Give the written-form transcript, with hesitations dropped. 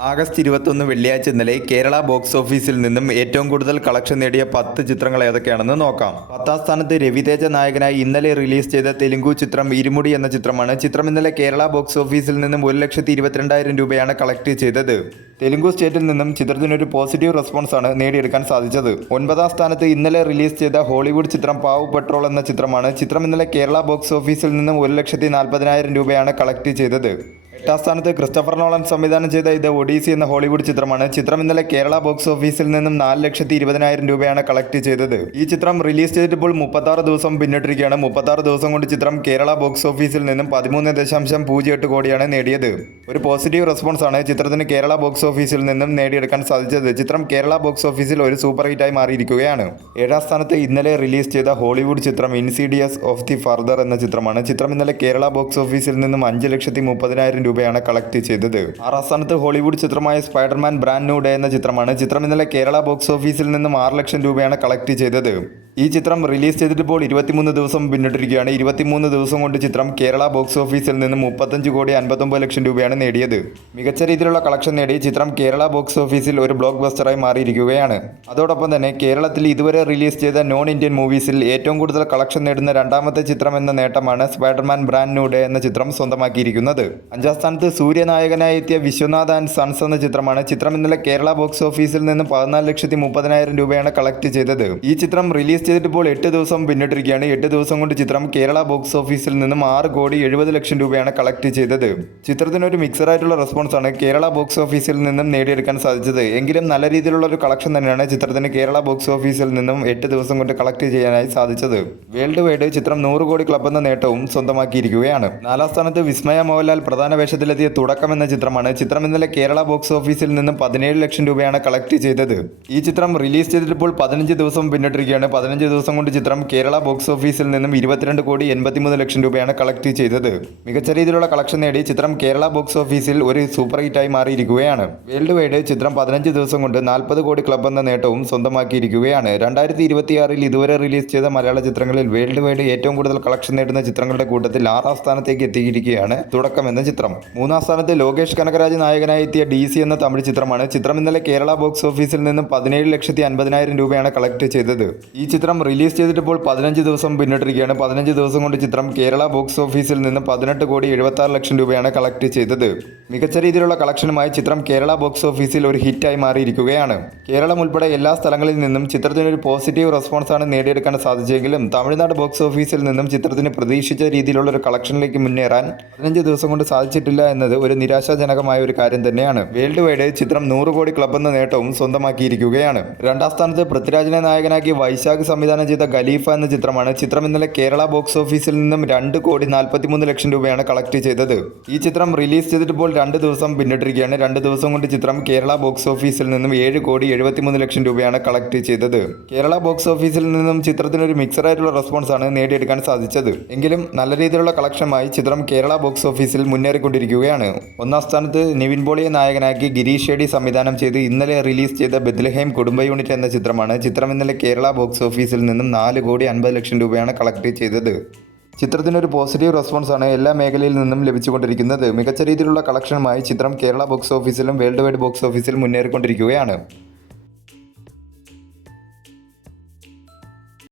August 21 വെള്ളിയാഴ്ച ഇന്നലെ Kerala box ഓഫീസിൽ നിന്നും ഏറ്റവും കൂടുതൽ കളക്ഷൻ നേടിയ 10 ചിത്രങ്ങൾ ഏതൊക്കെയാണെന്ന് നോക്കാം. 10ാം സ്ഥാനത്ത് രവിതേജ നായകനായി ഇന്നലെ റിലീസ് ചെയ്ത തെലുങ്കു ചിത്രം ഇരുമുടി എന്ന ചിത്രമാണ്. ചിത്രം ഇന്നലെ കേരള ബോക്സ് ഓഫീസിൽ നിന്നും 1,22,000 രൂപയാണ് കളക്ട് ചെയ്തത്. തെലുങ്കു സ്റ്റേറ്റിൽ നിന്നും ചിത്രത്തിനൊരു പോസിറ്റീവ് റെസ്പോൺസാണ് നേടിയെടുക്കാൻ സാധിച്ചത്. 9ാം സ്ഥാനത്ത് ഇന്നലെ റിലീസ് ചെയ്ത ഹോളിവുഡ് ചിത്രം പാവു പെട്രോൾ എന്ന ചിത്രമാണ്. ചിത്രം ഇന്നലെ കേരള ബോക്സ് ഓഫീസിൽ നിന്നും 1,40,40,000 രൂപയാണ് കളക്ട് ചെയ്തത്. 8ാം സ്ഥാനത്ത് ക്രിസ്റ്റഫർ നോളൻ സംവിധാനം ചെയ്ത ഇത് ഒഡീസി എന്ന ഹോളിവുഡ് ചിത്രമാണ്. ചിത്രം ഇന്നലെ കേരള ബോക്സ് ഓഫീസിൽ നിന്നും 4,20,000 രൂപയാണ് കളക്ട് ചെയ്തത്. ഈ ചിത്രം റിലീസ് ചെയ്തിട്ടിപ്പോൾ 36 ദിവസം പിന്നിട്ടിരിക്കുകയാണ്. 36 ദിവസം കൊണ്ട് ചിത്രം കേരള ബോക്സ് ഓഫീസിൽ നിന്നും 13.08 കോടിയാണ് നേടിയത്. ഒരു പോസിറ്റീവ് റെസ്പോൺസ് ആണ് ചിത്രത്തിന് കേരള ബോക്സ് ഓഫീസിൽ നിന്നും നേടിയെടുക്കാൻ സാധിച്ചത്. ചിത്രം കേരള ബോക്സ് ഓഫീസിൽ ഒരു സൂപ്പർ ഹിറ്റായി മാറിയിരിക്കുകയാണ്. 7ാം സ്ഥാനത്ത് ഇന്നലെ റിലീസ് ചെയ്ത ഹോളിവുഡ് ചിത്രം ഇൻസിഡിയസ് ഓഫ് ദി ഫർദർ എന്ന ചിത്രമാണ്. ചിത്രം ഇന്നലെ കേരള ബോക്സ് ഓഫീസിൽ നിന്നും 5,30,000 രൂപയാണ് കളക്ട് ചെയ്തത്. 6ാം സ്ഥാനത്ത് ഹോളിവുഡ് ചിത്രമായ സ്പൈഡർമാൻ ബ്രാൻഡ് ന്യൂ ഡേ എന്ന ചിത്രമാണ്. ചിത്രം ഇന്നലെ കേരള ബോക്സ് ഓഫീസിൽ നിന്നും 6 ലക്ഷം രൂപയാണ് കളക്ട് ചെയ്തത്. ഈ ചിത്രം റിലീസ് ചെയ്തിട്ടിപ്പോൾ 23 ദിവസം പിന്നിട്ടിരിക്കുകയാണ്. 23 ദിവസം കൊണ്ട് ചിത്രം കേരള ബോക്സ് ഓഫീസിൽ നിന്നും 35,59,00,000 രൂപയാണ് നേടിയത്. മികച്ച രീതിയിലുള്ള കളക്ഷൻ നേടി ചിത്രം കേരള ബോക്സ് ഓഫീസിൽ ഒരു ബ്ലോക്ക് ബസ്റ്ററായി മാറിയിരിക്കുകയാണ്. അതോടൊപ്പം തന്നെ കേരളത്തിൽ ഇതുവരെ റിലീസ് ചെയ്ത നോൺ ഇന്ത്യൻ മൂവീസിൽ ഏറ്റവും കൂടുതൽ കളക്ഷൻ നേടുന്ന രണ്ടാമത്തെ ചിത്രം എന്ന നേട്ടമാണ് സ്പൈഡർമാൻ ബ്രാൻഡ് ന്യൂ ഡേ എന്ന ചിത്രം സ്വന്തമാക്കിയിരിക്കുന്നത്. 5ാം സ്ഥാനത്ത് സൂര്യനായകനായി എത്തിയ വിശ്വനാഥ് ആൻഡ് സൺസ് എന്ന ചിത്രമാണ്. ചിത്രം ഇന്നലെ കേരള ബോക്സ് ഓഫീസിൽ നിന്നും 14,30,000 രൂപയാണ് കളക്ട് ചെയ്തത്. ഈ ചിത്രം റിലീസ് ചെയ്തിട്ടിപ്പോൾ 8 ദിവസം പിന്നിട്ടിരിക്കുകയാണ്. 8 ദിവസം കൊണ്ട് ചിത്രം കേരള ബോക്സ് ഓഫീസിൽ നിന്നും 6,70,00,000 രൂപയാണ് കളക്ട് ചെയ്തത്. ചിത്രത്തിനൊരു മിക്സറായിട്ടുള്ള റെസ്പോൺസ് ആണ് കേരള ബോക്സ് ഓഫീസിൽ നിന്നും നേടിയെടുക്കാൻ സാധിച്ചത്. എങ്കിലും നല്ല രീതിയിലുള്ള ഒരു കളക്ഷൻ തന്നെയാണ് ചിത്രത്തിന് കേരള ബോക്സ് ഓഫീസിൽ നിന്നും 8 ദിവസം കൊണ്ട് കളക്ട് ചെയ്യാനായി സാധിച്ചത്. വേൾഡ് വൈഡ് ചിത്രം 100 കോടി ക്ലബ് എന്ന നേട്ടവും സ്വന്തമാക്കിയിരിക്കുകയാണ്. 4ാം സ്ഥാനത്ത് വിസ്മയ മോഹൻലാൽ പ്രധാന വേഷത്തിലെത്തിയ തുടക്കം എന്ന ചിത്രമാണ്. ചിത്രം ഇന്നലെ കേരള ബോക്സ് ഓഫീസിൽ നിന്നും 17 ലക്ഷം രൂപയാണ് കളക്ട് ചെയ്തത്. ഈ ചിത്രം റിലീസ് ചെയ്തിട്ടിപ്പോൾ 15 ദിവസം പിന്നിട്ടിരിക്കുകയാണ്. 15 ദിവസം കൊണ്ട് ചിത്രം കേരള ബോക്സ് ഓഫീസിൽ നിന്നും 22,83,00,000 രൂപയാണ് കളക്ട് ചെയ്തത്. മികച്ച രീതിയിലുള്ള കളക്ഷൻ നേടി ചിത്രം കേരള ബോക്സ് ഓഫീസിൽ ഒരു സൂപ്പർ ഹിറ്റായി മാറിയിരിക്കുകയാണ്. വേൾഡ് വൈഡ് ചിത്രം 15 ദിവസം കൊണ്ട് 40 കോടി ക്ലബ് എന്ന നേട്ടവും സ്വന്തമാക്കിയിരിക്കുകയാണ്. 2026 ഇതുവരെ റിലീസ് ചെയ്ത മലയാള ചിത്രങ്ങളിൽ വേൾഡ് വൈഡ് ഏറ്റവും കൂടുതൽ കളക്ഷൻ നേടുന്ന ചിത്രങ്ങളുടെ കൂട്ടത്തിൽ 6ാം സ്ഥാനത്തേക്ക് എത്തിയിരിക്കുകയാണ് തുടക്കം എന്ന ചിത്രം. 3ാം സ്ഥാനത്ത് ലോകേഷ് കനകരാജ് നായകനായി എത്തിയ DC എന്ന തമിഴ് ചിത്രമാണ്. ചിത്രം ഇന്നലെ കേരള ബോക്സ് ഓഫീസിൽ നിന്നും 17,50,000 രൂപയാണ് കളക്ട് ചെയ്തത്. ഈ ചിത്രം റിലീസ് ചെയ്തിട്ടിപ്പോൾ 15 ദിവസം പിന്നിട്ടിരിക്കുകയാണ്. 15 ദിവസം കൊണ്ട് ചിത്രം കേരള ബോക്സ് ഓഫീസിൽ നിന്നും 18,76,00,000 രൂപയാണ് കളക്ട് ചെയ്തത്. മികച്ച രീതിയിലുള്ള കളക്ഷനുമായി ചിത്രം കേരള ബോക്സ് ഓഫീസിൽ ഒരു ഹിറ്റായി മാറിയിരിക്കുകയാണ്. കേരളം ഉൾപ്പെടെ എല്ലാ സ്ഥലങ്ങളിൽ നിന്നും ചിത്രത്തിനൊരു പോസിറ്റീവ് റെസ്പോൺസാണ് നേടിയെടുക്കാൻ സാധിച്ചെങ്കിലും തമിഴ്നാട് ബോക്സ് ഓഫീസിൽ നിന്നും ചിത്രത്തിന് പ്രതീക്ഷിച്ച രീതിയിലുള്ള ഒരു കളക്ഷനിലേക്ക് മുന്നേറാൻ 15 ദിവസം കൊണ്ട് സാധിച്ചിട്ടില്ല എന്നത് ഒരു നിരാശാജനകമായ ഒരു കാര്യം തന്നെയാണ്. വേൾഡ് വൈഡ് ചിത്രം 100 കോടി ക്ലബ് എന്ന നേട്ടവും സ്വന്തമാക്കിയിരിക്കുകയാണ്. 2ാം സ്ഥാനത്ത് പൃഥ്വിരാജിനെ നായകനാക്കി വൈശാഖ് സംവിധാനം ചെയ്ത ഖലീഫ എന്ന ചിത്രമാണ്. ചിത്രം ഇന്നലെ കേരള ബോക്സ് ഓഫീസിൽ നിന്നും 2,43,00,000 രൂപയാണ് കളക്ട് ചെയ്തത്. ഈ ചിത്രം റിലീസ് ചെയ്തിട്ടിപ്പോൾ 2 ദിവസം പിന്നിട്ടിരിക്കുകയാണ്. 2 ദിവസം കൊണ്ട് ചിത്രം കേരള ബോക്സ് ഓഫീസിൽ നിന്നും 7,73,00,000 രൂപയാണ് കളക്ട് ചെയ്തത്. കേരള ബോക്സ് ഓഫീസിൽ നിന്നും ചിത്രത്തിനൊരു മിക്സറായിട്ടുള്ള റെസ്പോൺസ് ആണ് നേടിയെടുക്കാൻ സാധിച്ചത്. എങ്കിലും നല്ല രീതിയിലുള്ള കളക്ഷനുമായി ചിത്രം കേരള ബോക്സ് ഓഫീസിൽ മുന്നേറിക്കൊണ്ടിരിക്കുകയാണ്. 1ാം സ്ഥാനത്ത് നിവിൻ പോളിയെ നായകനാക്കി ഗിരീഷ് ഷെഡി സംവിധാനം ചെയ്ത് ഇന്നലെ റിലീസ് ചെയ്ത ബെത്ലഹേം കുടുംബ യൂണിറ്റ് എന്ന ചിത്രമാണ്. ചിത്രം ഇന്നലെ കേരള ബോക്സ് ഓഫീസിൽ നിന്നും 4,50,00,000 രൂപയാണ് കളക്ട് ചെയ്തത്. ചിത്രത്തിനൊരു പോസിറ്റീവ് റെസ്പോൺസാണ് എല്ലാ മേഖലയിൽ നിന്നും ലഭിച്ചുകൊണ്ടിരിക്കുന്നത്. മികച്ച രീതിയിലുള്ള കളക്ഷനുമായി ചിത്രം കേരള ബോക്സ് ഓഫീസിലും വേൾഡ് വൈഡ് ബോക്സ് ഓഫീസിലും മുന്നേറിക്കൊണ്ടിരിക്കുകയാണ്.